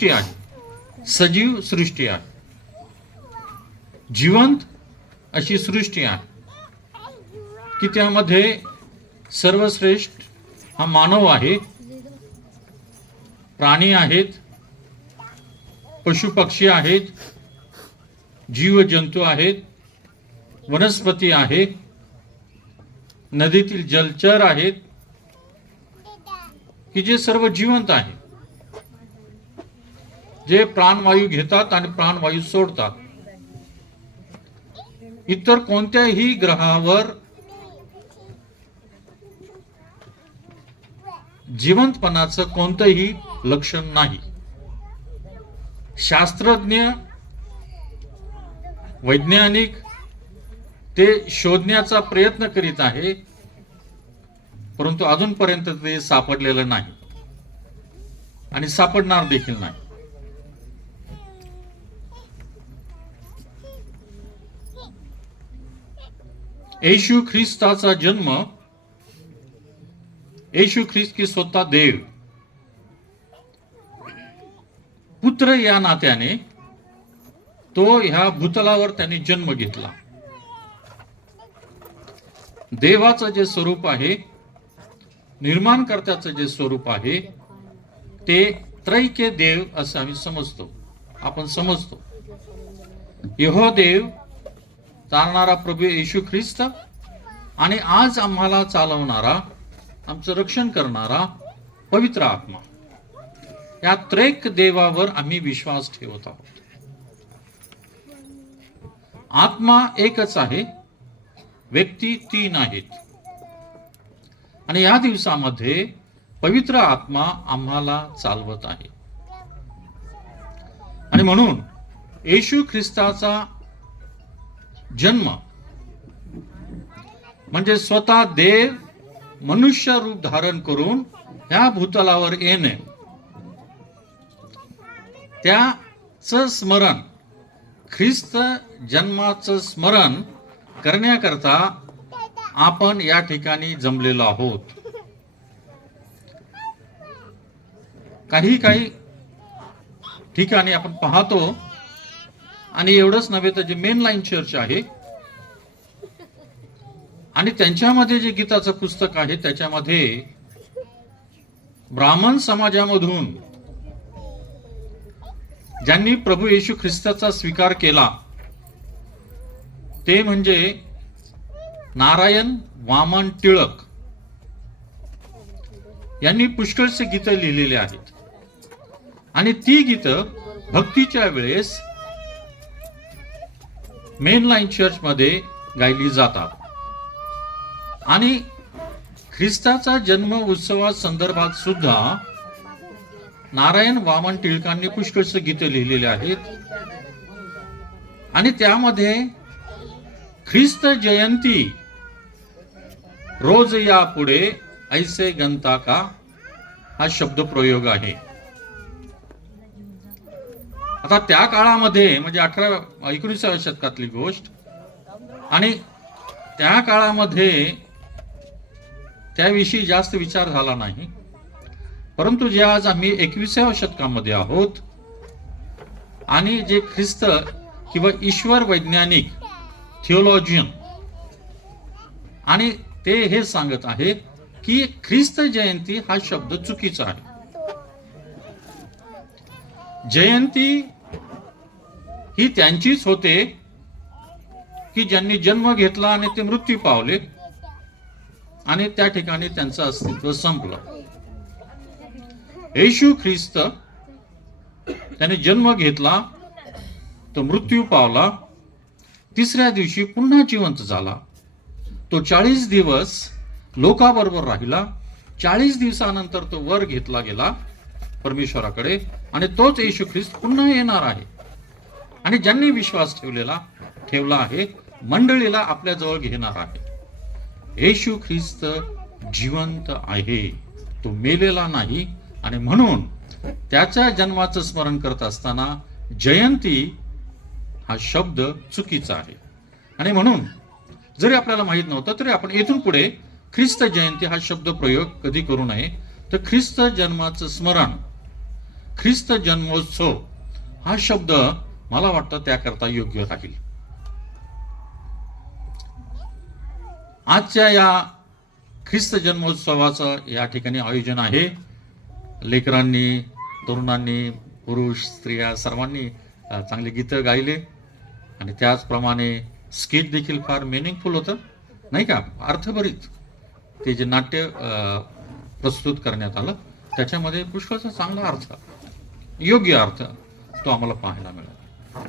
सृष्टी आहे, सजीव सृष्टी आहे, जिवंत अशी सृष्टी आहे की त्यामध्ये सर्वश्रेष्ठ हा मानव आहे, प्राणी आहेत, पशुपक्षी आहेत, जीव जंतू आहेत, वनस्पती आहे, नदीतील जलचर आहेत की जे सर्व जिवंत आहे, जे प्राणवायू घेतात आणि प्राणवायू सोडतात. इतर कोणत्याही ग्रहावर जिवंतपणाचं कोणतंही लक्षण नाही. शास्त्रज्ञ वैज्ञानिक ते शोधण्याचा प्रयत्न करीत आहे, परंतु अजूनपर्यंत ते सापडलेलं नाही आणि सापडणार देखील नाही. येशू ख्रिस्ताचा जन्म, येशू ख्रिस्त की स्वतः देव पुत्र या नात्याने तो ह्या भूतलावर त्याने जन्म घेतला. देवाचं जे स्वरूप आहे, निर्माणकर्त्याचं जे स्वरूप आहे, ते त्रैक्य देव असं आम्ही समजतो, आपण समजतो. यहोवा देव, चालणारा प्रभू येशू ख्रिस्त आणि आज आम्हाला चालवणारा, आमचं रक्षण करणारा पवित्र आत्मा, या त्रैक देवावर आम्ही विश्वास ठेवत आहोत. आत्मा एकच आहे, व्यक्ती तीन आहेत. आणि या दिवसामध्ये पवित्र आत्मा आम्हाला चालवत आहे. आणि म्हणून येशू ख्रिस्ताचा जन्म म्हणजे स्वतः देव मनुष्य रूप धारण करून ह्या भूतलावर येणे, त्याचं स्मरण, ख्रिस्त जन्माचं स्मरण करण्याकरता आपण या ठिकाणी जमलेलो आहोत. काही ठिकाणी आपण पाहतो, आणि एवढंच नव्हे तर जे मेन लाईन चर्च आहे आणि त्यांच्यामध्ये जे गीताचं पुस्तक आहे, त्याच्यामध्ये ब्राह्मण समाजामधून ज्यांनी प्रभू येशू ख्रिस्ताचा स्वीकार केला, ते म्हणजे नारायण वामन टिळक यांनी पुष्कळसे गीतं लिहिलेले आहेत. आणि ती गीतं भक्तीच्या वेळेस मेन लाईन चर्च मध्ये गायली जातात. आणि ख्रिस्ताचा जन्म उत्सवा संदर्भात सुद्धा नारायण वामन टिळकांनी पुष्कळसे गीते लिहिलेले आहेत. आणि त्यामध्ये ख्रिस्त जयंती रोज या पुढे ऐसे गंता का हा शब्द प्रयोग आहे. आता त्या काळामध्ये म्हणजे 19व्या शतकातली गोष्ट, आणि त्या काळामध्ये त्याविषयी जास्त विचार झाला नाही. परंतु जे आज आम्ही 21व्या शतकामध्ये आहोत आणि जे ख्रिस्त किंवा ईश्वर वैज्ञानिक थिओलॉजियन आणि ते हे सांगत आहे की ख्रिस्त जयंती हा शब्द चुकीचा आहे. जयंती ही त्यांचीच होते की ज्यांनी जन्म घेतला आणि ते मृत्यू पावले आणि त्या ठिकाणी त्यांचं अस्तित्व संपलं. येशू ख्रिस्त त्याने जन्म घेतला, तो मृत्यू पावला, तिसऱ्या दिवशी पुन्हा जिवंत झाला. तो 40 दिवस लोकांबरोबर राहिला. 40 दिवसानंतर तो वर घेतला गेला परमेश्वराकडे, आणि तोच येशू ख्रिस्त पुन्हा येणार आहे. आणि ज्यांनी विश्वास ठेवला आहे, मंडळीला आपल्या जवळ घेणार आहे. येशू ख्रिस्त जिवंत आहे, तो मेलेला नाही. आणि म्हणून त्याच्या जन्माचं स्मरण करत असताना जयंती हा शब्द चुकीचा आहे. आणि म्हणून जरी आपल्याला माहित नव्हतं तरी आपण इथून पुढे ख्रिस्त जयंती हा शब्द प्रयोग कधी करू नये. तर ख्रिस्त जन्माचं स्मरण ख्रिस्त जन्मोत्सव हा शब्द मला वाटतं त्याकरता योग्य राहील. आजच्या या ख्रिस्त जन्मोत्सवाचं या ठिकाणी आयोजन आहे. लेकरांनी, तरुणांनी, पुरुष, स्त्रिया सर्वांनी चांगली गीतं गायले आणि त्याचप्रमाणे स्किट देखील फार मिनिंगफुल होतं, नाही का, अर्थभरित. ते जे नाट्य प्रस्तुत करण्यात आलं त्याच्यामध्ये पुष्कळचा चांगला अर्थ, योग्य अर्थ तो आम्हाला पाहायला मिळाला.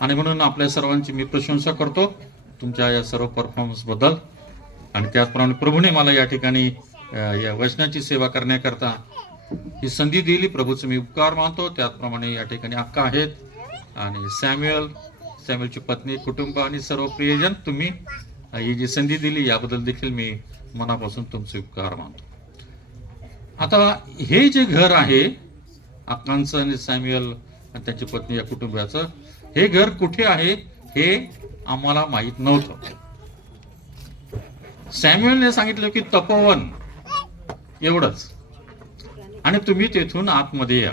आणि म्हणून आपल्या सर्वांची मी प्रशंसा करतो तुमच्या या सर्व परफॉर्मन्सबद्दल. आणि त्याचप्रमाणे प्रभूने मला या ठिकाणी या वचनाची सेवा करण्याकरता ही संधी दिली, प्रभूचं मी उपकार मानतो. त्याचप्रमाणे या ठिकाणी अक्का आहेत आणि सॅम्युअलची पत्नी, कुटुंब आणि सर्व प्रियजन, तुम्ही ही जी संधी दिली याबद्दल देखील मी मनापासून तुमचे उपकार मानतो. आता हे जे घर आहे अक्कांचं आणि सॅम्युअल आणि त्याची पत्नी या कुटुंबाचं, हे घर कुठे आहे हे आम्हाला माहीत नव्हतं. सॅम्युअलने सांगितलं की तपोवन, एवढंच, आणि तुम्ही तेथून आतमध्ये या.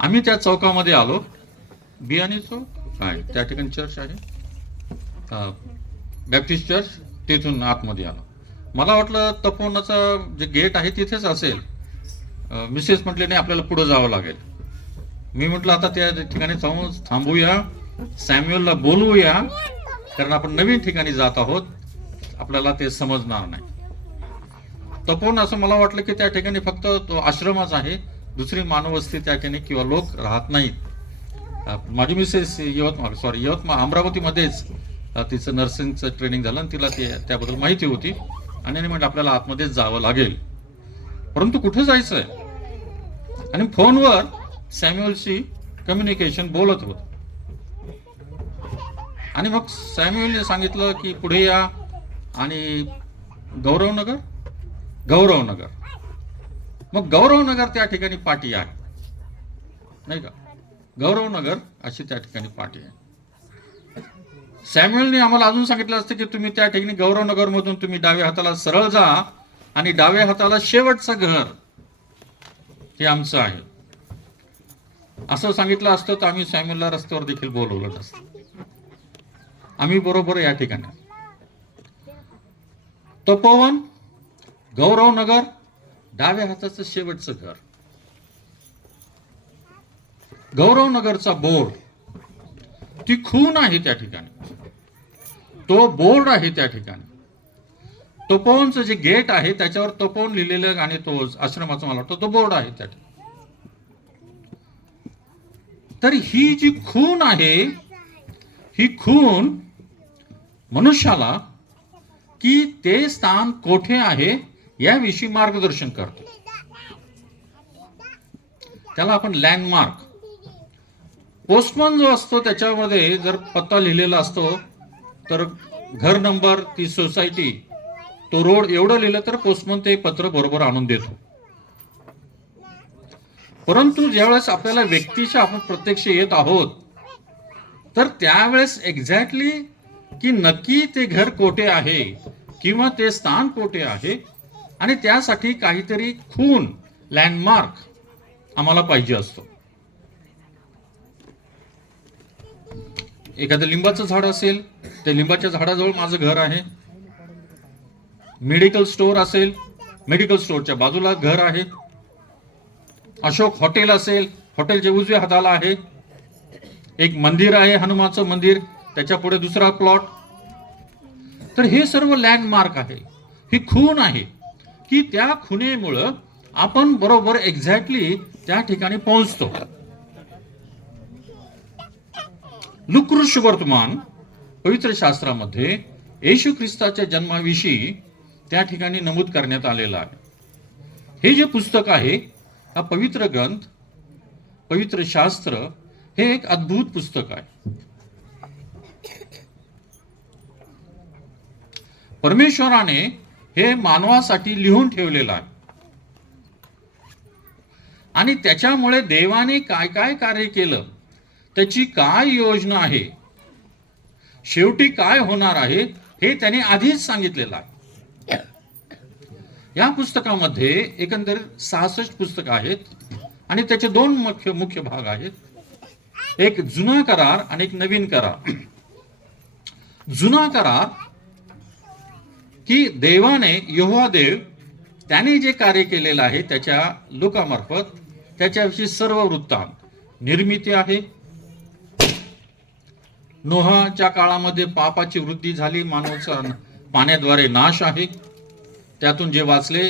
आम्ही त्या चौकामध्ये आलो, बियाणी चौक काय त्या ठिकाणी चर्च आहे, बॅप्टिस्ट चर्च, तिथून आतमध्ये आलो. मला वाटलं तपोवनाचं जे गेट आहे तिथेच असेल. मिसेस म्हटले नाही, आपल्याला पुढे जावं लागेल. मी म्हटलं आता त्या ठिकाणी जाऊन थांबूया, सॅम्युअलला बोलवूया, कारण आपण नवीन ठिकाणी जात आहोत, आपल्याला ते समजणार नाही. तपोवन असं मला वाटलं की त्या ठिकाणी फक्त तो आश्रमच आहे, दुसरी मानववस्ती त्या ठिकाणी किंवा लोक राहत नाहीत. माझी मिसेस यवतमाळ अमरावतीमध्येच तिचं नर्सिंगचं ट्रेनिंग झालं आणि तिला त्याबद्दल माहिती होती आणि म्हटलं आपल्याला आतमध्येच जावं लागेल. परंतु कुठं जायचंय, आणि फोनवर सॅम्युअलशी कम्युनिकेशन बोलत होत. आणि मग सॅम्युअलने सांगितलं की पुढे या आणि गौरवनगर. मग गौरवनगर त्या ठिकाणी पाटी आहे, नाही का, गौरवनगर अशी त्या ठिकाणी पाटी आहे. सॅम्युअलने आम्हाला अजून सांगितलं असतं की तुम्ही त्या ठिकाणी गौरवनगर मधून तुम्ही डाव्या हाताला सरळ जा आणि डाव्या हाताला शेवटचं घर हे आमचं आहे, असं सांगितलं असतं तर आम्ही सॅम्युअलला रस्त्यावर देखील बोलवलं नसतं. आम्ही बरोबर या ठिकाणी तपोवन, गौरवनगर, डाव्या हाताचं शेवटचं घर. गौरवनगरचा बोर्ड, ती खून आहे त्या ठिकाणी, तो बोर्ड आहे त्या ठिकाणी. तपोवनचं जे गेट आहे त्याच्यावर तपोवन लिहिलेलं आणि तो आश्रमाचा मला वाटतं तो बोर्ड आहे त्या ठिकाणी. तर ही जी खून आहे, ही खून मनुष्याला की ते स्थान कोठे आहे याविषयी मार्गदर्शन करते. त्याला आपण लँडमार्क, पोस्टमन जो असतो त्याच्यामध्ये जर पत्ता लिहिलेला असतो तर घर नंबर, ती सोसायटी, तो रोड एवढं लिहिलं तर पोस्टमन ते पत्र बरोबर आणून देतो. परंतु ज्यावेळेस आपल्याला व्यक्तीच्या आपण प्रत्यक्ष येत आहोत तर त्यावेळेस एक्झॅक्टली की नक्की ते घर कोठे आहे किंवा ते स्थान कोठे आहे, आणि त्यासाठी काहीतरी खून, लँडमार्क आम्हाला पाहिजे असतो. एखादं लिंबाचं झाड असेल, त्या लिंबाच्या झाडाजवळ माझं घर आहे. मेडिकल स्टोअर असेल, मेडिकल स्टोअरच्या बाजूला घर आहे. अशोक हॉटेल असेल, हॉटेलच्या उजव्या हाताला आहे. एक मंदिर आहे, हनुमानचं मंदिर, त्याच्या पुढे दुसरा प्लॉट. तर हे सर्व लँडमार्क आहे, ही खून आहे की त्या खुनेमुळं आपण बरोबर एक्झॅक्टली त्या ठिकाणी पोहोचतो. लूका शुभवर्तमान पवित्र शास्त्रामध्ये येशू ख्रिस्ताच्या जन्माविषयी त्या ठिकाणी नमूद करण्यात आलेलं आहे. हे जे पुस्तक आहे, हा पवित्र ग्रंथ, पवित्र शास्त्र, हे एक अद्भुत पुस्तक आहे. परमेश्वराने हे मानवासाठी लिहून ठेवलेलं आहे आणि त्याच्यामुळे देवाने काय काय कार्य केलं, त्याची काय योजना आहे, शेवटी काय होणार आहे हे त्याने आधीच सांगितलेलं आहे. या पुस्तकामध्ये एकंदर 66 पुस्तकं आहेत आणि त्याचे दोन मुख्य भाग आहेत. एक जुना करार आणि एक नवीन करार. जुना करार की देवाने, यहोवा देव त्याने जे कार्य केलेलं आहे त्याच्या लोकांमार्फत त्याच्याविषयी सर्व वृत्तांत निर्मिती आहे. नोहाच्या काळामध्ये पापाची वृद्धी झाली, मानवाचा पाण्याद्वारे नाश आहे, त्यातून जे वाचले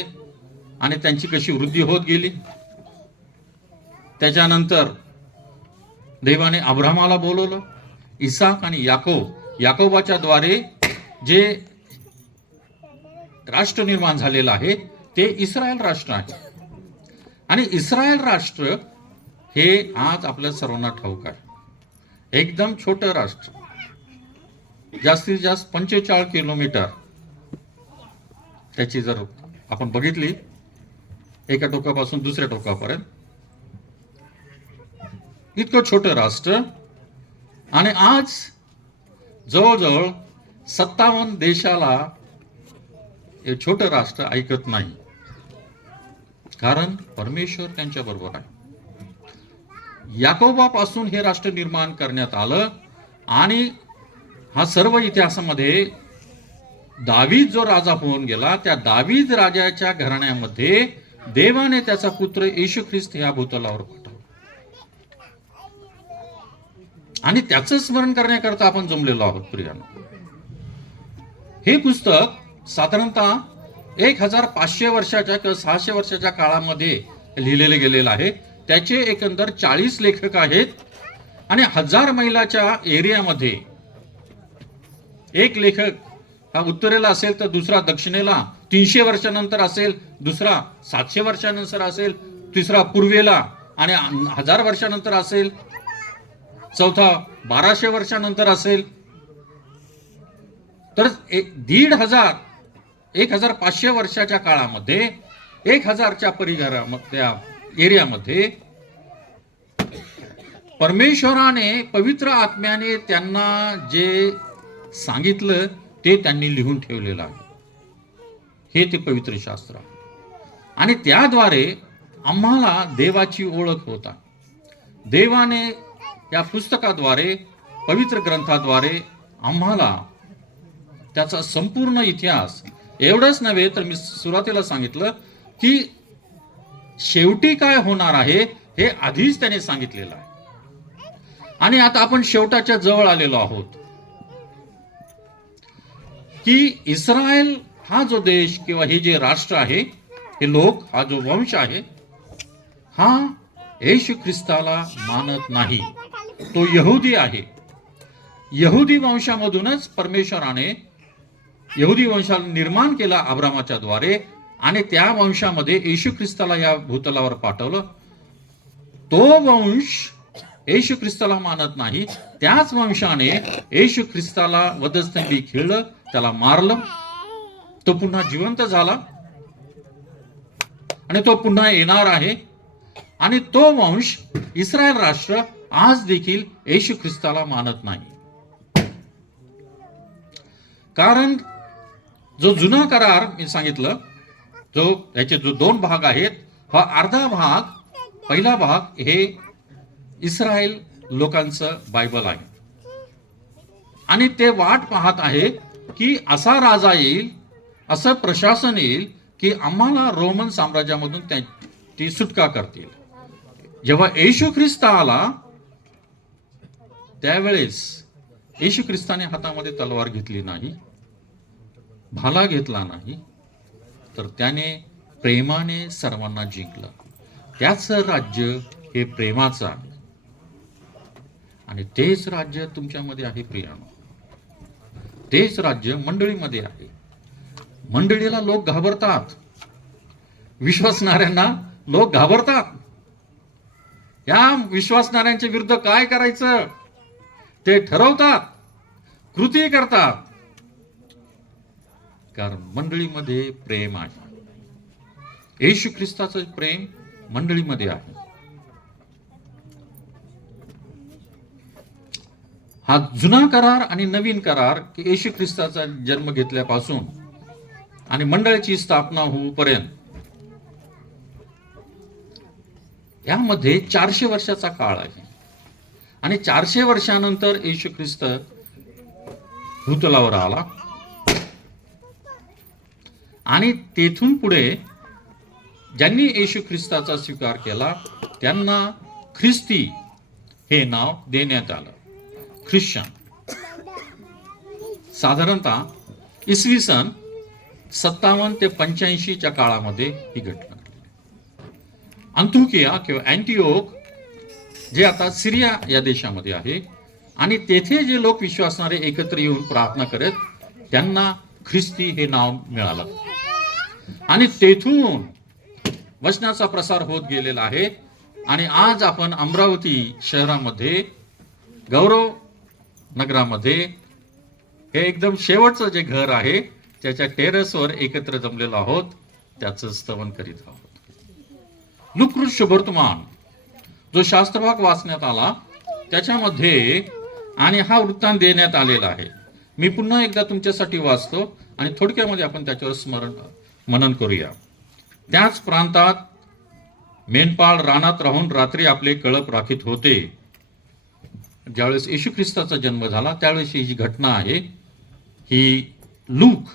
आणि त्यांची कशी वृद्धी होत गेली. त्याच्यानंतर देवाने अब्रामाला बोलवलं, इसाक आणि याकोबाच्या द्वारे जे राष्ट्र निर्माण झालेलं आहे ते इस्रायल राष्ट्र आहे. आणि इस्रायल राष्ट्र हे आज आपल्या सर्वांना ठाऊक आहे, एकदम छोटं राष्ट्र, जास्तीत जास्त 45 किलोमीटर त्याची जर आपण बघितली एका टोकापासून दुसऱ्या टोकापर्यंत, इतकं छोटं राष्ट्र. आणि आज जवळजवळ 57 देशाला हे छोटं राष्ट्र ऐकत नाही, कारण परमेश्वर त्यांच्या बरोबर आहे. याकोबापासून हे राष्ट्र निर्माण करण्यात आलं. आणि हा सर्व इतिहासामध्ये दावीद जो राजा होऊन गेला, त्या दावीद राजाच्या घराण्यामध्ये देवाने त्याचा पुत्र येशू ख्रिस्त ह्या भूतलावर पाठवला. आणि त्याचं स्मरण करण्याकरता आपण जमलेलो आहोत प्रियानो. हे पुस्तक साधारणतः 1500 वर्षाच्या किंवा 600 वर्षाच्या काळामध्ये लिहिलेले गेलेलं आहे. त्याचे एकंदर 40 लेखक आहेत. आणि 1000 मैलाच्या एरियामध्ये एक लेखक हा उत्तरेला असेल तर दुसरा दक्षिणेला, 300 वर्षानंतर असेल दुसरा, 700 वर्षानंतर असेल तिसरा पूर्वेला, आणि 1000 वर्षानंतर असेल चौथा, 1200 वर्षानंतर असेल. तर 1500 वर्षाच्या काळामध्ये 1000च्या परिघामध्ये एरियामध्ये परमेश्वराने पवित्र आत्म्याने त्यांना जे सांगितलं ते त्यांनी लिहून ठेवलेलं आहे. हे ते पवित्र शास्त्र. आणि त्याद्वारे आम्हाला देवाची ओळख होता. देवाने या पुस्तकाद्वारे, पवित्र ग्रंथाद्वारे आम्हाला त्याचा संपूर्ण इतिहास, एवढंच नव्हे तर मी सुरुवातीला सांगितलं की शेवटी काय होणार आहे हे आधीच त्याने सांगितलेलं आहे. आणि आता आपण शेवटाच्या जवळ आलेलो आहोत की इस्रायल हा जो देश किंवा हे जे राष्ट्र आहे, हे लोक, हा जो वंश आहे, हा येशू ख्रिस्ताला मानत नाही. तो यहुदी आहे. यहुदी वंशामधूनच परमेश्वराने यहुदी वंशाला निर्माण केला अब्रामाच्या द्वारे, आणि त्या वंशामध्ये येशू ख्रिस्ताला या भूतलावर पाठवलं. तो वंश येशू ख्रिस्ताला मानत नाही. त्याच वंशाने येशू ख्रिस्ताला वधस्तंभी खिळलं, त्याला मारलं. तो पुन्हा जिवंत झाला आणि तो पुन्हा येणार आहे. आणि तो वंश, इस्रायल राष्ट्र, आज देखील येशू ख्रिस्ताला मानत नाही. कारण जो जुना करार मी सांगितलं, याचे जो 2 भाग आहेत, हा अर्धा भाग, पहिला भाग हे इस्रायल लोकांचं बायबल आहे. आणि ते वाट पाहत आहे की असा राजा येईल, असं प्रशासन येईल की आम्हाला रोमन साम्राज्यामधून ती सुटका करतील. जेव्हा येशू ख्रिस्त आला त्यावेळेस येशू ख्रिस्ताने हातामध्ये तलवार घेतली नाही, भाला घेतला नाही, तर त्याने प्रेमाने सर्वांना जिंकलं. त्याचं राज्य हे प्रेमाचं आहे. आणि तेच राज्य तुमच्यामध्ये आहे प्रियानो. तेच राज्य मंडळीमध्ये आहे. मंडळीला लोक घाबरतात, विश्वासणाऱ्यांना लोक घाबरतात. या विश्वासणाऱ्यांच्या विरुद्ध काय करायचं ते ठरवतात, कृती करतात. कारण मंडळीमध्ये प्रेम आहे. येशू ख्रिस्ताचं प्रेम मंडळीमध्ये आहे. हा जुना करार आणि नवीन करार की येशू ख्रिस्ताचा जन्म घेतल्यापासून आणि मंडळाची स्थापना होऊपर्यंत यामध्ये 400 वर्षाचा काळ आहे. आणि 400 वर्षानंतर येशू ख्रिस्त भूतलावर आला आणि तेथून पुढे ज्यांनी येशू ख्रिस्ताचा स्वीकार केला त्यांना ख्रिस्ती हे नाव देण्यात आलं, ख्रिश्चन. साधारणतः इसवी सन 57 ते 85च्या काळामध्ये ही घटना घडली. अंतुकिया किंवा अँटिओक जे आता सिरिया या देशामध्ये आहे, आणि तेथे जे लोक विश्वासणारे एकत्र येऊन प्रार्थना करत त्यांना ख्रिस्ती हे नाव मिळालं. आणि तेथून वचनाचा प्रसार होत गेलेला आहे. आणि आज आपण अमरावती शहरामध्ये गौरव नगरामध्ये हे एकदम शेवटचं जे घर आहे त्याच्या टेरेसवर एकत्र जमलेलो आहोत, त्याचं स्तवन करीत आहोत. लुकृ शुभवर्तमान जो शास्त्रभाग वाचण्यात आला त्याच्यामध्ये आणि हा वृत्तांत देण्यात आलेला आहे. मी पुन्हा एकदा तुमच्यासाठी वाचतो आणि थोडक्यामध्ये आपण त्याच्यावर मनन करूया. त्याच प्रांतात मेंढपाळ रानात राहून रात्री आपले कळप राखीत होते. ज्यावेळेस येशू ख्रिस्ताचा जन्म झाला त्यावेळेस ही जी घटना आहे ही लूक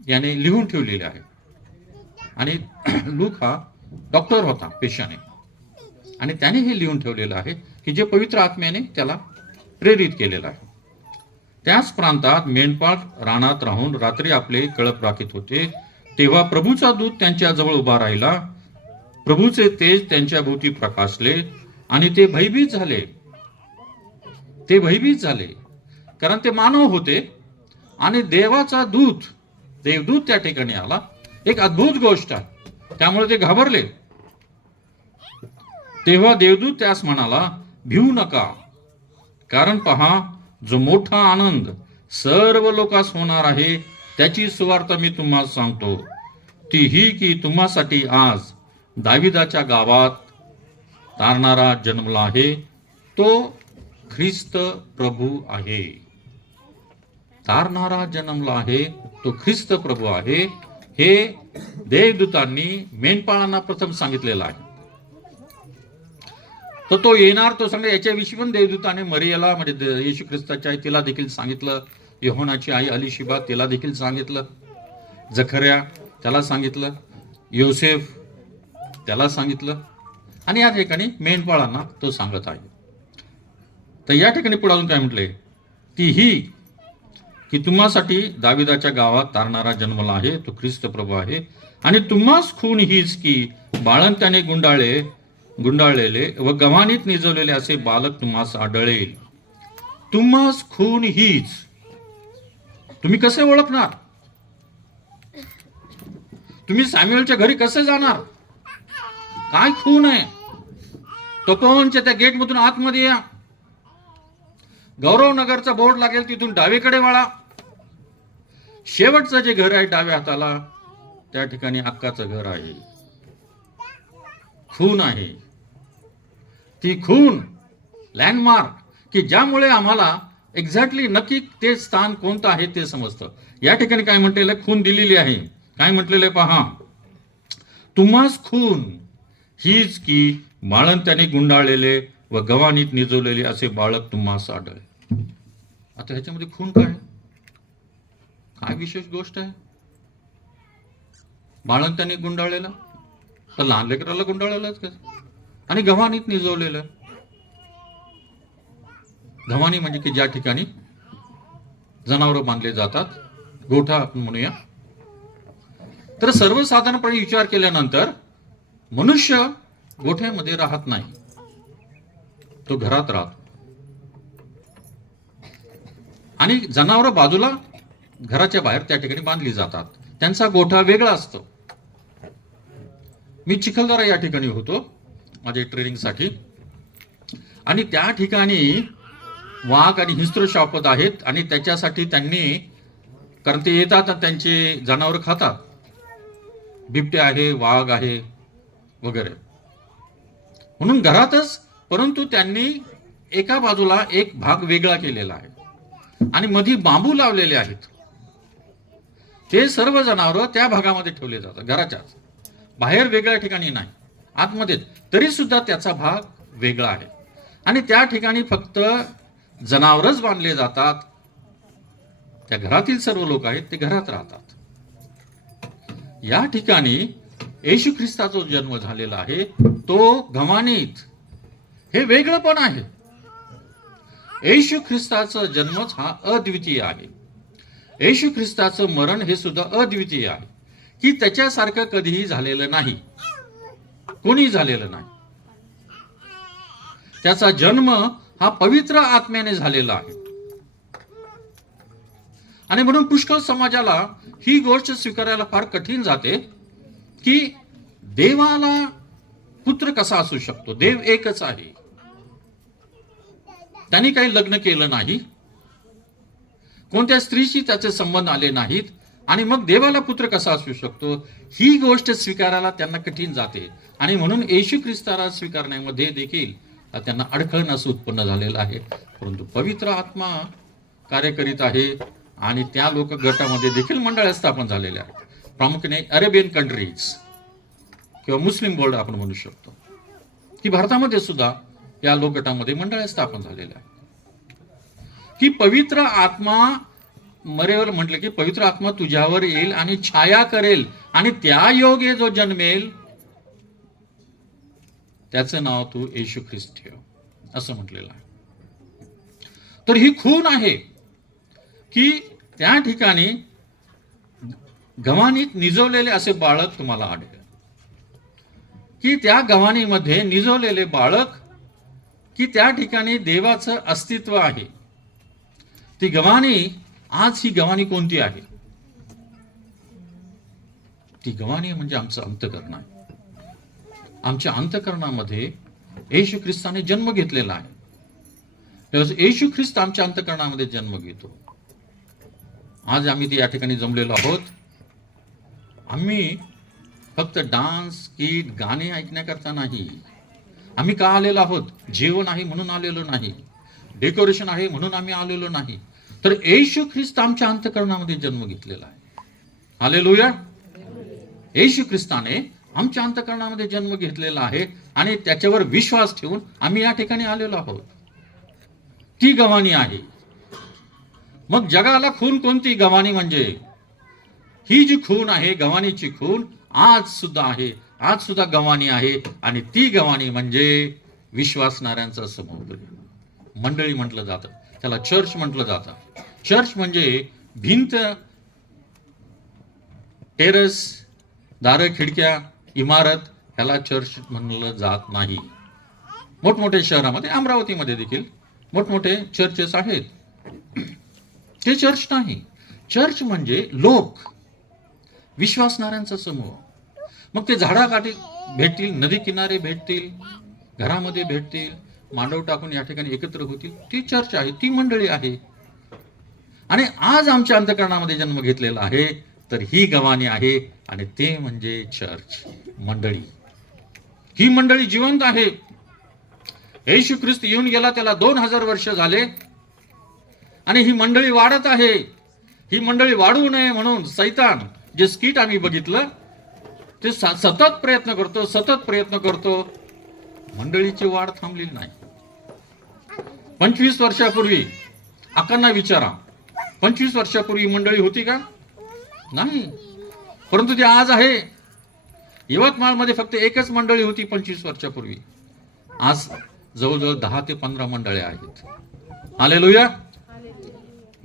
याने लिहून ठेवलेली आहे. आणि लूक हा डॉक्टर होता पेशाने, आणि त्याने हे लिहून ठेवलेलं आहे की जे पवित्र आत्म्याने त्याला प्रेरित केलेलं आहे. त्याच प्रांतात मेंढपाळ रानात राहून रात्री आपले कळप राखीत होते. तेव्हा प्रभूचा दूत त्यांच्या जवळ उभा राहिला. प्रभूचे तेज त्यांच्या भोवती प्रकाशले आणि ते भयभीत झाले. ते भयभीत झाले कारण ते मानव होते आणि देवाचा देवदूत त्या ठिकाणी आला. एक अद्भुत गोष्ट आहे, त्यामुळे ते घाबरले. तेव्हा देवदूत त्यास म्हणाला, भिवू नका, कारण पहा जो मोठा आनंद सर्व लोकांस होणार आहे त्याची सुवार्ता मी तुम्हाला सांगतो. ती ही की तुम्हासाठी आज दाविदाच्या गावात तारणारा जन्मला आहे, तो ख्रिस्त प्रभू आहे. तारणारा जन्मला आहे, तो ख्रिस्त प्रभू आहे. हे देवदूतांनी मेंढपाळांना प्रथम सांगितलेलं आहे. तर तो येणार, तो सांगणार. याच्याविषयी पण देवदूताने मरियाला म्हणजे येशू ख्रिस्ताच्या आई तिला देखील सांगितलं. योहानाची आई अलिशिबा तिला देखील सांगितलं. जखर्या त्याला सांगितलं. योसेफ त्याला सांगितलं. आणि या ठिकाणी मेंढपाळांना तो सांगत आहे. तर या ठिकाणी पुढे अजून काय म्हटलंय, ती ही की तुम्हासाठी दाविदाच्या गावात तारणारा जन्मला आहे, तो ख्रिस्त प्रभू आहे. आणि तुम्हास खून हीच की बाळंत्याने गुंडाळलेले व गव्हाणीत निजवलेले असे बालक तुम्हास आढळेल. तुम्हास खून हीच. तुम्ही कसे ओळखणार? तुम्ही सॅम्युएलच्या घरी कसे जाणार? काय खून आहे? तपोवनच्या त्या गेट मधून आतमध्ये या. गौरव नगरचा बोर्ड लागेल तिथून डावीकडे वळा. शेवटचं जे घर आहे डाव्या हाताला त्या ठिकाणी अक्काचं घर आहे. खून आहे. ती खून लँडमार्क की ज्यामुळे आम्हाला एक्झॅक्टली नक्की ते स्थान कोणतं आहे ते समजतं. या ठिकाणी काय म्हटलेलं आहे? खून दिलेली आहे. काय म्हटलेलं आहे पहा, तुम्हास खून हीच की बाळंत्याने गुंडाळलेले व गव्हाणीत निजवलेले असे बाळक तुम्हास आढळले. आता ह्याच्यामध्ये खून काय? काय विशेष गोष्ट आहे? बाळंत्याने गुंडाळलेला तर लहान लेकराला गुंडाळलेलाच का? आणि गव्हाणीत निजवलेलं. गव्हाणी म्हणजे की ज्या ठिकाणी जनावरं बांधले जातात, गोठा आपण म्हणूया. तर सर्वसाधारणपणे विचार केल्यानंतर मनुष्य गोठ्यामध्ये राहत नाही, तो घरात राहतो. आणि जनावरं बाजूला घराच्या बाहेर त्या ठिकाणी बांधली जातात. त्यांचा गोठा वेगळा असतो. मी चिखलदरा या ठिकाणी होतो माझ्या ट्रेनिंगसाठी, आणि त्या ठिकाणी वाघ आणि हिंस्त्र शापत आहेत. आणि त्याच्यासाठी त्यांनी, कारण ते येतात त्यांचे जनावर खातात, बिबटे आहे, वाघ आहे वगैरे, म्हणून घरातच. परंतु त्यांनी एका बाजूला एक भाग वेगळा केलेला आहे आणि मध्ये बांबू लावलेले आहेत. ते सर्व जनावर त्या भागामध्ये ठेवले जातात, घराच्याच बाहेर वेगळ्या ठिकाणी नाही. आतमध्ये, तरी सुद्धा त्याचा भाग वेगळा आहे. आणि त्या ठिकाणी फक्त जनावरच बांधले जातात. त्या घरातील सर्व लोक आहेत ते घरात राहतात. या ठिकाणी येशू ख्रिस्ताचा जो जन्म झालेला आहे तो गव्हाणीत, हे वेगळं पण आहे. येशू ख्रिस्ताचा जन्मच हा अद्वितीय आहे. येशू ख्रिस्ताचं मरण हे सुद्धा अद्वितीय आहे, की त्याच्यासारखं कधीही झालेलं नाही, कोणी झालेलं नाही. त्याचा जन्म हा पवित्र आत्म्याने झालेला आहे. आणि म्हणून पुष्कळ समाजाला ही गोष्ट स्वीकारायला फार कठीण जाते की देवाला पुत्र कसा असू शकतो. देव एकच आहे, त्यांनी काही लग्न केलं नाही, कोणत्या स्त्रीशी त्याचे संबंध आले नाहीत, आणि मग देवाला पुत्र कसा असू शकतो, ही गोष्ट स्वीकारायला त्यांना कठीण जाते. आणि म्हणून येशू ख्रिस्ताला स्वीकारण्यामध्ये देखील त्यांना अडखळ असं उत्पन्न झालेलं आहे. परंतु पवित्र आत्मा कार्य करीत आहे आणि त्या लोक गटामध्ये देखील मंडळ स्थापन झालेले आहेत. प्रामुख्याने अरेबियन कंट्रीज किंवा मुस्लिम वर्ल्ड आपण म्हणू शकतो, की भारतामध्ये सुद्धा या लोक गटामध्ये मंडळ स्थापन झालेले आहे. की पवित्र आत्मा मरेवर म्हटलं की पवित्र आत्मा तुझ्यावर येईल आणि छाया करेल आणि त्या योगे जो जन्मेल त्याचं नाव तू येशू ख्रिस्त ठेव, असं म्हटलेलं आहे. तर ही खून आहे की त्या ठिकाणी गव्हाणीत निजवलेले असे बाळक तुम्हाला आढळेल, की त्या गव्हाणीमध्ये निजवलेले बाळक, की त्या ठिकाणी देवाचं अस्तित्व आहे. ती गव्हाणी, आज ही गव्हाणी कोणती आहे? ती गव्हाणी म्हणजे आमचं अंतःकरण आहे. आमच्या अंतःकरणामध्ये येशू ख्रिस्ताने जन्म घेतलेला आहे. येशू ख्रिस्त आमच्या अंतःकरणामध्ये जन्म घेतो. आज आम्ही या ठिकाणी जमलेलो आहोत. आम्ही फक्त डान्स, गीत, गाणे ऐकण्याकरता नाही. आम्ही का आलेलो आहोत? जेवण आहे म्हणून आलेलो नाही, डेकोरेशन आहे म्हणून आम्ही आलेलो नाही, तर येशू ख्रिस्त आमच्या अंतःकरणामध्ये जन्म घेतलेला आहे. हालेलुया. येशू ख्रिस्ताने आमच्या अंतःकरणामध्ये जन्म घेतलेला आहे आणि त्याच्यावर विश्वास ठेवून आम्ही या ठिकाणी आलेलो आहोत. ती गव्हाणी आहे. मग जगाला खून कोणती? गव्हाणी म्हणजे ही जी खून आहे, गव्हाणीची खून आज सुद्धा आहे, आज सुद्धा गव्हाणी आहे. आणि ती गव्हाणी म्हणजे विश्वासणाऱ्यांचा समूह, मंडळी म्हटलं जातं, त्याला चर्च म्हटलं जातं. चर्च म्हणजे भिंत, टेरेस, दारं, खिडक्या, इमारत, ह्याला चर्च म्हणलं जात नाही. मोठमोठ्या शहरामध्ये, अमरावतीमध्ये देखील मोठमोठे चर्चेस आहेत, ते चर्च नाही. चर्च म्हणजे लोक, विश्वासणाऱ्यांचा समूह. मग ते झाडाकाठी भेटतील, नदी किनारे भेटतील, घरामध्ये भेटतील, मांडव टाकून या ठिकाणी एकत्र होतील, ती चर्च आहे, ती मंडळी आहे. आणि आज आमच्या अंतःकरणामध्ये जन्म घेतलेला आहे, तर ही गव्हाणी आहे आणि ते म्हणजे चर्च, मंडळी. ही मंडळी जिवंत आहे. येशू ख्रिस्त येऊन गेला, त्याला 2000 वर्ष झाले आणि ही मंडळी वाढत आहे. ही मंडळी वाढवू नये म्हणून सैतान, जे स्किट आम्ही बघितलं, ते सतत प्रयत्न करतो. मंडळीची वाढ थांबलेली नाही. 25 वर्षापूर्वी अकांना विचारा, 25 वर्षापूर्वी मंडळी होती का? नाही. परंतु ती आज आहे. यवतमाळमध्ये फक्त एकच मंडळी होती 25 वर्षापूर्वी. आज जवळजवळ 10 ते 15 मंडळी आहेत. हालेलुया.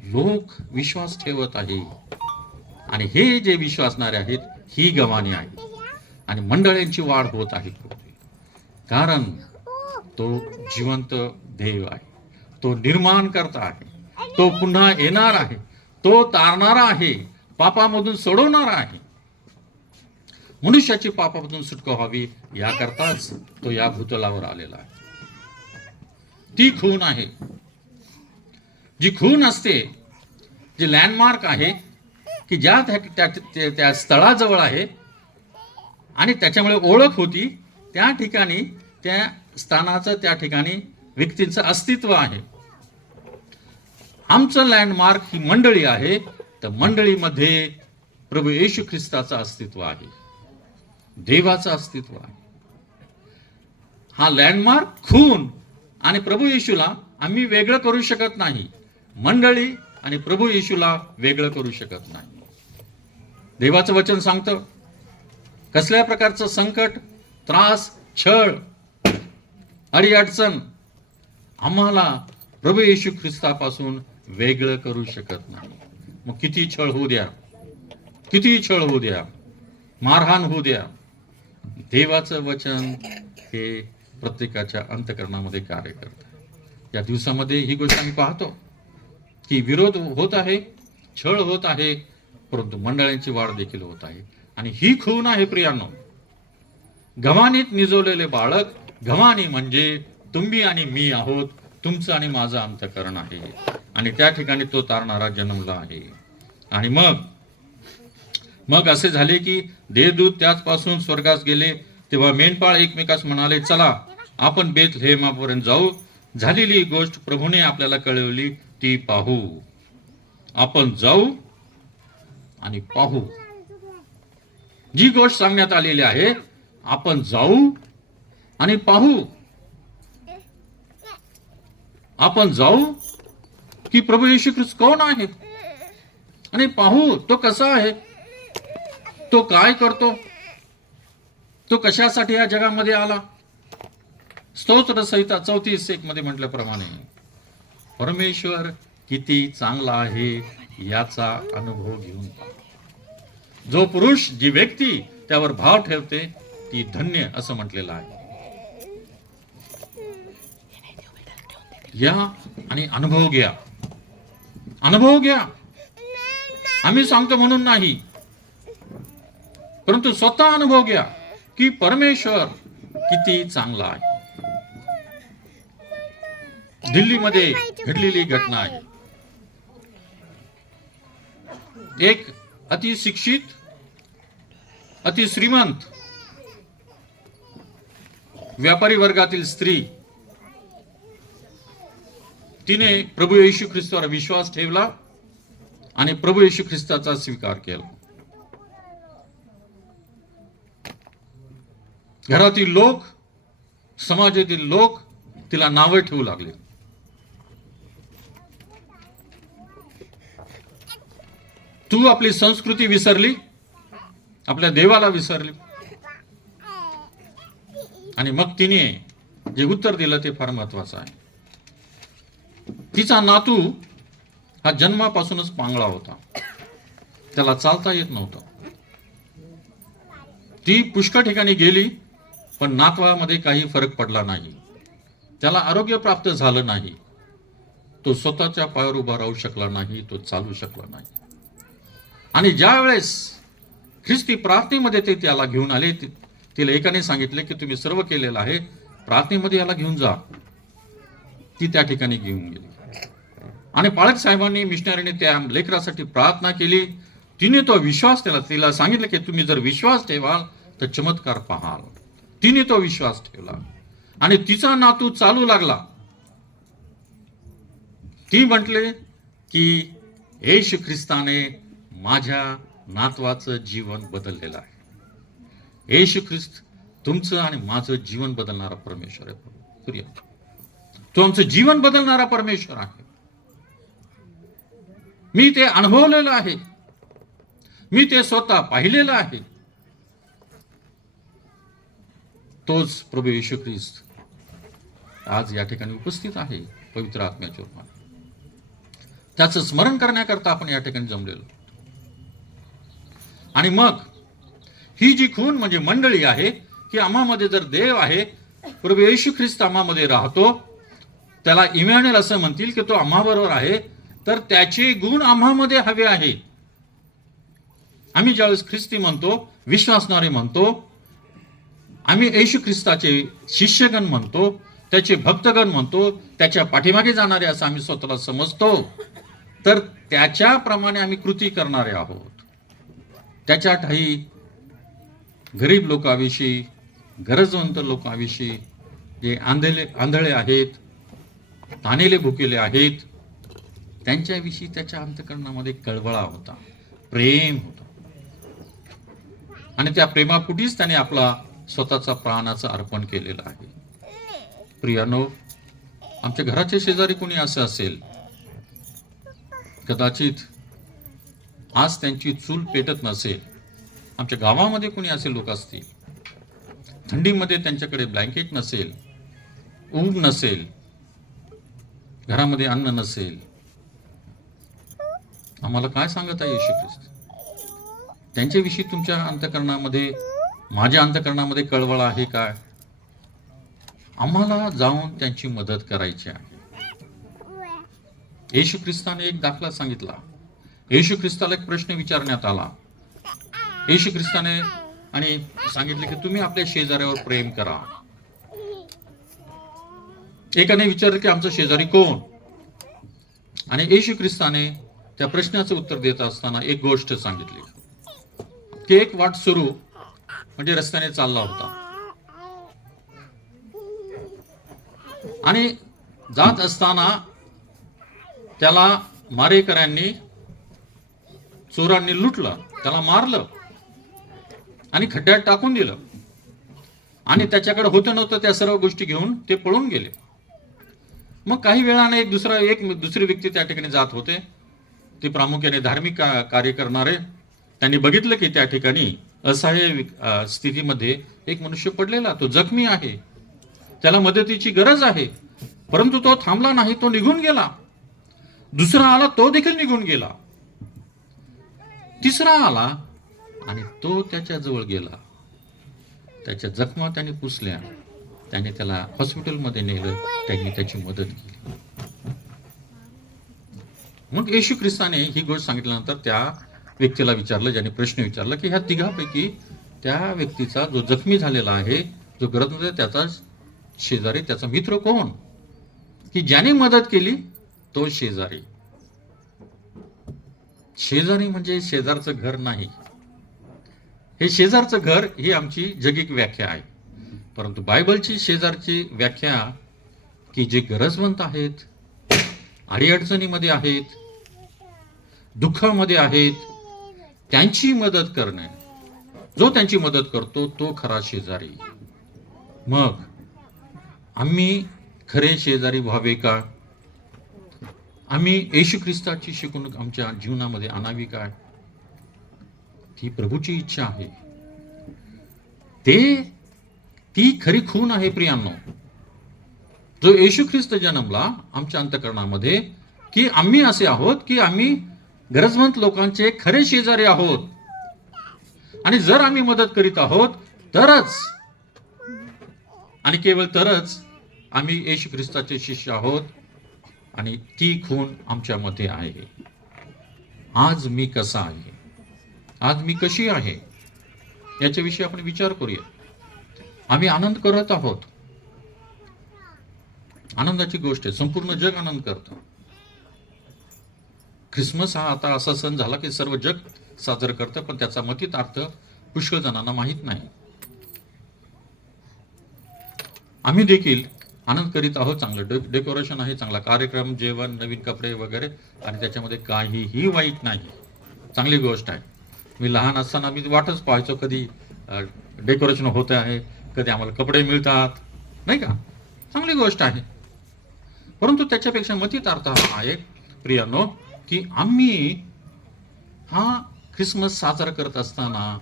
लोक विश्वास ठेवत आहे आणि हे जे विश्वासणारे आहेत, ही गव्हाणी आहे. आणि मंडळींची वाढ होत आहे, कारण तो जिवंत देव आहे, तो निर्माण करता आहे, तो पुन्हा येणार आहे, तो तारणारा आहे, पापामधून सोडवणारा आहे. मनुष्याची पापामधून सुटका व्हावी याकरताच तो या भूतलावर आलेला आहे. ती खून आहे. जी खून असते, जी लँडमार्क आहे, की ज्या त्या स्थळाजवळ आहे आणि त्याच्यामुळे ओळख होती, त्या ठिकाणी त्या स्थानाचं, त्या ठिकाणी व्यक्तींचं अस्तित्व आहे. आमचं लँडमार्क ही मंडळी आहे. तर मंडळीमध्ये प्रभू येशू ख्रिस्ताचं अस्तित्व आहे, देवाचं अस्तित्व आहे. हा लँडमार्क खून आणि प्रभू येशूला आम्ही वेगळं करू शकत नाही. मंडळी आणि प्रभू येशूला वेगळं करू शकत नाही. देवाचं वचन सांगतं कसल्या प्रकारचं संकट, त्रास, छळ, अडीअडचण आम्हाला प्रभू येशू ख्रिस्तापासून वेगळं करू शकत नाही. मग किती छळ होऊ द्या, किती छळ होऊ द्या, मारहाण होऊ द्या, देवाचं वचन हे प्रत्येकाच्या अंतःकरणामध्ये कार्य करतं. या दिवसामध्ये ही गोष्ट आम्ही पाहतो की विरोध होत आहे, छळ होत आहे, परंतु मंडळांची वाढ देखील होत आहे. आणि ही खून आहे प्रियांनो. गव्हाणीत निजवलेले बाळक, गव्हाणी म्हणजे तुम्ही आणि मी आहोत, तुमचं आणि माझं अंतःकरण आहे. आणि त्या ठिकाणी तो तारणारा जन्मला आहे. आणि मग असे झाले की देवदूत त्याचपासून स्वर्गास गेले. तेव्हा मेंढपाळ एकमेकास म्हणाले, चला आपण बेथलेहेमापर्यंत जाऊ, झालेली गोष्ट प्रभूने आपल्याला कळवली ती पाहू. आपण जाऊ आणि पाहू. जी गोष्ट सांगण्यात आलेली आहे, आपण जाऊ आणि पाहू. आपण जाऊ की प्रभू येशू ख्रिस्त कोण आहे आणि पाहू तो कसा आहे, तो काय करतो, तो कशासाठी या जगामध्ये आला. स्तोत्र संहिता 34:1 मध्ये म्हटल्याप्रमाणे परमेश्वर किती चांगला आहे याचा अनुभव घेऊन पहा. जो पुरुष, जी व्यक्ती त्यावर भाव ठेवते ती धन्य असं म्हटलेलं आहे. या आणि अनुभव घ्या, अनुभव घ्या. आम्ही सांगतो म्हणून नाही, परंतु स्वतः अनुभव घ्या की परमेश्वर किती चांगला आहे. दिल्लीमध्ये घडलेली घटना आहे. एक अतिशिक्षित, अतिश्रीमंत व्यापारी वर्गातील स्त्री, तिने प्रभू येशू ख्रिस्तावर विश्वास ठेवला आणि प्रभू येशू ख्रिस्ताचा स्वीकार केला. घरातील लोक, समाजातील लोक तिला नावे ठेवू लागले. तू आपली संस्कृती विसरली, आपल्या देवाला विसरली. आणि मग तिने जे उत्तर दिलं ते फार महत्वाचं आहे. तिचा नातू हा जन्मापासूनच पांगळा होता, त्याला चालता येत नव्हतं. ती पुष्कळ ठिकाणी गेली, पण नातवामध्ये काही फरक पडला नाही. त्याला आरोग्य प्राप्त झालं नाही. तो स्वतःच्या पायावर उभा राहू शकला नाही, तो चालू शकला नाही. आणि ज्या वेळेस ख्रिस्ती प्रार्थनेमध्ये ते त्याला घेऊन आले, तिला एकाने सांगितले की तुम्ही सर्व केलेलं आहे, प्रार्थनेमध्ये याला घेऊन जा. ती त्या ठिकाणी घेऊन गेली आणि पाळक साहेबांनी, मिशनरीने त्या लेकरासाठी प्रार्थना केली. तिने तो विश्वास ठेवला. तिला सांगितलं की तुम्ही जर विश्वास ठेवाल तर चमत्कार पाहाल. तिने तो विश्वास ठेवला आणि तिचा नातू चालू लागला. ती म्हटले की येशू ख्रिस्ताने माझ्या नातवाचं जीवन बदललेलं आहे. येशू ख्रिस्त तुमचं आणि माझं जीवन बदलणारा परमेश्वर आहे. तो आमचं जीवन बदलणारा परमेश्वर आहे. मी ते अनुभवलेलं आहे, मी ते स्वतः पाहिलेलं आहे. तोच प्रभू येशू ख्रिस्त आज या ठिकाणी उपस्थित आहे पवित्र आत्म्याच्या रूपाने. त्याचं स्मरण करण्याकरता आपण या ठिकाणी जमलेलो. आणि मग ही जी खून म्हणजे मंडळी आहे की आम्हामध्ये जर देव आहे, प्रभू येशू ख्रिस्त आम्हामध्ये राहतो, त्याला इमॅन्युएल असं म्हणतील की तो आम्हाबरोबर आहे, तर त्याचे गुण आम्हामध्ये हवे आहे. आम्ही ज्यावेळेस ख्रिस्ती म्हणतो, विश्वासणारे म्हणतो, आम्ही येशू ख्रिस्ताचे शिष्यगण म्हणतो, त्याचे भक्तगण म्हणतो, त्याच्या पाठीमागे जाणारे असं आम्ही स्वतःला समजतो, तर त्याच्याप्रमाणे आम्ही कृती करणारे आहोत. त्याच्या ठाई गरीब लोकांविषयी, गरजवंत लोकांविषयी, जे आंधळे आहेत, तानेले भुकेले आहेत, त्यांच्याविषयी त्याच्या अंतःकरणामध्ये कळवळा होता, प्रेम होता. आणि त्या प्रेमापुटीच त्याने आपला स्वतःचा प्राणाचं अर्पण केलेलं आहे. प्रियानो, आमच्या घराचे शेजारी कोणी असं असेल, कदाचित आज त्यांची चूल पेटत नसेल, आमच्या गावामध्ये कोणी असे लोक असतील, थंडीमध्ये त्यांच्याकडे ब्लँकेट नसेल, ऊब नसेल, घरामध्ये अन्न नसेल, आम्हाला काय सांगत आहे येशू ख्रिस्त? त्यांच्याविषयी तुमच्या अंतःकरणामध्ये, माझ्या अंतःकरणामध्ये कळवळ आहे काय? आम्हाला जाऊन त्यांची मदत करायची आहे. येशू ख्रिस्ताने एक दाखला सांगितला. येशू ख्रिस्ताला एक प्रश्न विचारण्यात आला. येशू ख्रिस्ताने आणि सांगितले की तुम्ही आपल्या शेजाऱ्यावर प्रेम करा. एकाने विचारले की आमचा शेजारी कोण? आणि येशू ख्रिस्ताने त्या प्रश्नाचं उत्तर देत असताना एक गोष्ट सांगितली की एक वाट सुरू म्हणजे रस्त्याने चालला होता आणि जात असताना त्याला मारेकऱ्यांनी, चोरांनी लुटलं, त्याला मारलं आणि खड्ड्यात टाकून दिलं आणि त्याच्याकडे होतं नव्हतं त्या सर्व गोष्टी घेऊन ते पळून गेले. मग काही वेळाने एक दुसरी व्यक्ती त्या ठिकाणी जात होते. ते प्रामुख्याने धार्मिक कार्य करणारे. त्यांनी बघितलं की त्या ठिकाणी असहाय्य स्थितीमध्ये एक मनुष्य पडलेला, तो जखमी आहे, त्याला मदतीची गरज आहे, परंतु तो थांबला नाही, तो निघून गेला. दुसरा आला, तो देखील निघून गेला. तिसरा आला आणि तो त्याच्या जवळ गेला, त्याच्या जखमा त्याने पुसल्या, त्याने त्याला हॉस्पिटलमध्ये नेलं, त्यांनी त्याची मदत केली. मग येशू ख्रिस्ताने ही गोष्ट सांगितल्यानंतर त्या व्यक्तीला विचारलं, ज्याने प्रश्न विचारला की ह्या तिघापैकी त्या व्यक्तीचा जो जखमी झालेला आहे, जो गरजमध्ये, त्याचा शेजारी, त्याचा मित्र कोण? की ज्याने मदत केली तो शेजारी. शेजारी म्हणजे शेजारचं घर नाही. हे शेजारचं घर ही आमची जगिक व्याख्या आहे, परंतु बायबलची शेजारची व्याख्या की जे गरजवंत आहेत, अडीअडचणीमध्ये आहेत, दुःखामध्ये आहेत, त्यांची मदत करणे. जो त्यांची मदत करतो तो खरा शेजारी. मग आम्ही खरे शेजारी व्हावे का? आम्ही येशू ख्रिस्ताची शिकवणूक आमच्या जीवनामध्ये आणावी काय? ती प्रभूची इच्छा आहे. ती खरी खून आहे प्रियांनो, जो येशू ख्रिस्त जन्मला आमच्या अंतःकरणामध्ये, की आम्ही असे आहोत की आम्ही गरजवंत लोकांचे खरे शेजारी आहोत. आणि जर आम्ही मदत करीत आहोत तरच आणि केवळ तरच आम्ही येशू ख्रिस्ताचे शिष्य आहोत. आणि ती खून आमच्यामध्ये आहे. आज मी कसा आहे, आज मी कशी आहे, याच्याविषयी आपण विचार करूया. आम्ही आनंद करत आहोत, आनंदाची गोष्ट आहे. संपूर्ण जग आनंद करतं. ख्रिसमस हा आता असा सण झाला की सर्व जग साजरं करतं, पण त्याचा मतित अर्थ पुष्कळ जणांना माहीत नाही. आम्ही देखील आनंद करीत आहोत. चांगलं डेकोरेशन आहे, चांगला कार्यक्रम, जेवण, नवीन कपडे वगैरे, आणि त्याच्यामध्ये काहीही वाईट नाही, चांगली गोष्ट आहे. मी लहान असताना मी वाटच पाहायचो कधी डेकोरेशन होतं आहे, कधी आम्हाला कपडे मिळतात, नाही का? चांगली गोष्ट आहे. परंतु त्याच्यापेक्षा मतित अर्थ हा आहे प्रियांनो, की आम्ही हा ख्रिसमस साजरा करत असताना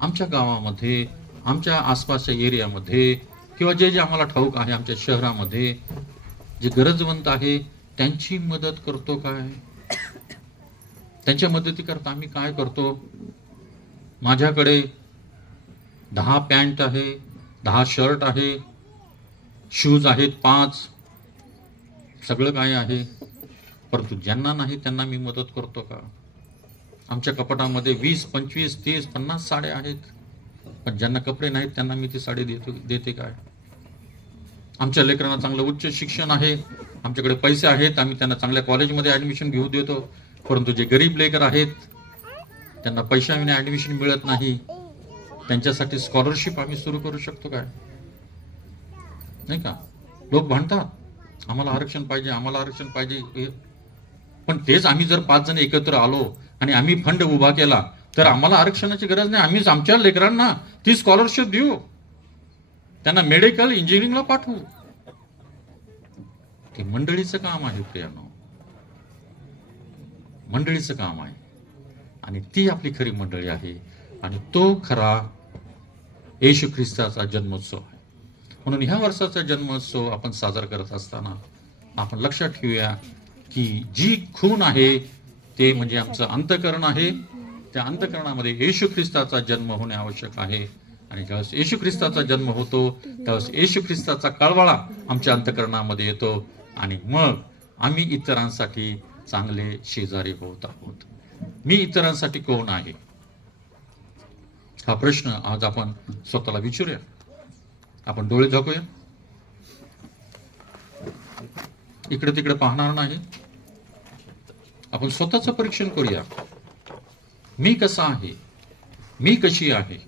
आमच्या गावामध्ये, आमच्या आसपासच्या एरियामध्ये, किंवा जे जे आम्हाला ठाऊक आहे आमच्या शहरामध्ये जे गरजवंत आहे त्यांची मदत करतो काय? त्यांच्या मदतीकरता आम्ही काय करतो? माझ्याकडे 10 पॅन्ट आहे, 10 शर्ट आहे, शूज आहेत 5, सगळं काय आहे, परंतु ज्यांना नाही त्यांना मी मदत करतो का? आमच्या कपाटामध्ये 20, 25, 30, 50 साड्या आहेत, पण ज्यांना कपडे नाहीत त्यांना मी ती साडी देते काय? आमच्या लेकरांना चांगलं उच्च शिक्षण आहे, आमच्याकडे पैसे आहेत, आम्ही त्यांना चांगल्या कॉलेजमध्ये ऍडमिशन घेऊ देतो, परंतु जे गरीब लेकर आहेत त्यांना पैशाविना ऍडमिशन मिळत नाही, त्यांच्यासाठी स्कॉलरशिप आम्ही सुरू करू शकतो काय? नाही का? लोक म्हणतात आम्हाला आरक्षण पाहिजे, आम्हाला आरक्षण पाहिजे, पण तेच आम्ही जर 5 जण एकत्र आलो आणि आम्ही फंड उभा केला तर आम्हाला आरक्षणाची गरज नाही. आम्हीच आमच्या लेकरांना ती स्कॉलरशिप देऊ, त्यांना मेडिकल इंजिनिअरिंगला पाठवू. ते मंडळीचं काम आहे प्रियानो, मंडळीचं काम आहे. आणि ती आपली खरी मंडळी आहे. आणि तो खरा येशू ख्रिस्ताचा जन्मोत्सव आहे. म्हणून ह्या वर्षाचा जन्मोत्सव आपण साजरा करत असताना आपण लक्षात ठेवूया की जी खूण आहे ते म्हणजे आमचं अंतःकरण आहे. त्या अंतःकरणामध्ये येशू ख्रिस्ताचा जन्म होणे आवश्यक आहे. आणि ज्यावेळेस येशू ख्रिस्ताचा जन्म होतो त्यावेळेस येशू ख्रिस्ताचा कळवळा आमच्या अंतःकरणामध्ये येतो आणि मग आम्ही इतरांसाठी चांगले शेजारी होत आहोत. मी इतरांसाठी कोण आहे हा प्रश्न आज आपण स्वतःला विचारूया. आपण डोळे झाकूया, इकडे तिकडे पाहणार नाही. आपण स्वतःचं परीक्षण करूया. मी कसा आहे, मी कशी आहे.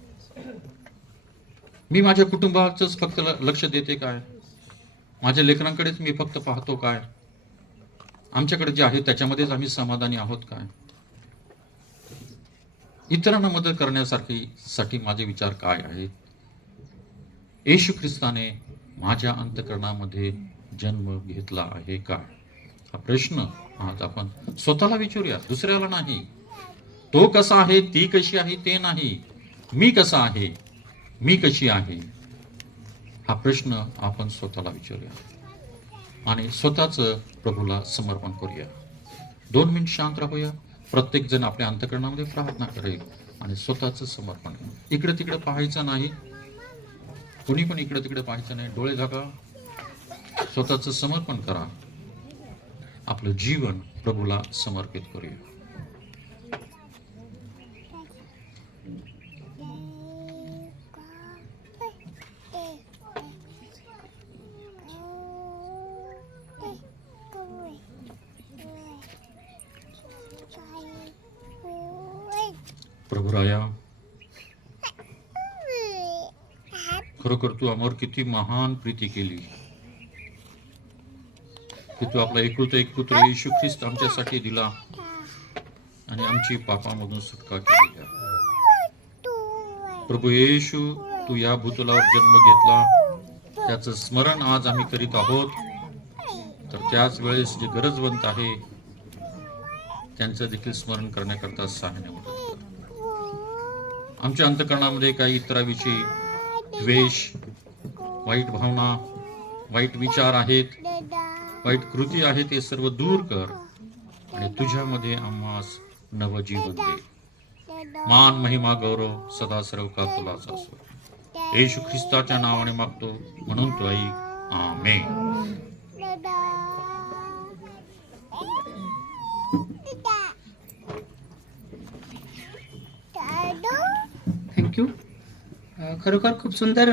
मी माझ्या कुटुंबाचंच फक्त लक्ष देते काय, माझ्या लेकरांकडेच मी फक्त पाहतो काय, आमच्याकडे जे आहे त्याच्यामध्येच आम्ही समाधानी आहोत काय. इतरांना मदत करण्यासाठी माझे विचार काय आहेत. येशू ख्रिस्ताने माझ्या अंतःकरणामध्ये जन्म घेतला आहे का हा प्रश्न आज आपण स्वतःला विचारूया, दुसऱ्याला नाही. तो कसा आहे, ती कशी आहे ते नाही. मी कसा आहे, मी कशी आहे हा प्रश्न आपण स्वतःला विचारूया आणि स्वतःचं प्रभूला समर्पण करूया. 2 मिनिट शांत राहूया. प्रत्येक जण आपल्या अंतःकरणामध्ये प्रार्थना करेल आणि स्वतःचं समर्पण. इकडे तिकडे पाहायचं नाही, कोणी पण इकडे तिकडे पाहायचं नाही. डोळे झाका, स्वतःचं समर्पण करा. आपलं जीवन प्रभूला समर्पित करूया. प्रभुराया, खरोखर तू आम्हावर किती महान प्रीती केली की तू आपला एकुलता एक पुत्र येशू ख्रिस्त आमच्यासाठी दिला आणि आमची पापामधून सुटका केली. प्रभू येशू, तू या भूतलावर जन्म घेतला त्याचं स्मरण आज आम्ही करीत आहोत. तर त्याच वेळेस जे गरजवंत आहे त्यांचं देखील स्मरण करण्याकरता सहाय्य मदत कर. आमच्या अंतःकरणामध्ये काही इतराविषयी द्वेष, वाईट भावना, वाईट विचार आहेत, वाईट कृती आहेत, ते सर्व दूर कर आणि तुझ्यामध्ये आम्हास नवजीवन दे. मान, महिमा, गौरव सदा सर्व काळ तुलाच असो. येशू ख्रिस्ताच्या नावाने मागतो म्हणून तो आई. आमेन. थँक्यू. खरोखर खूप सुंदर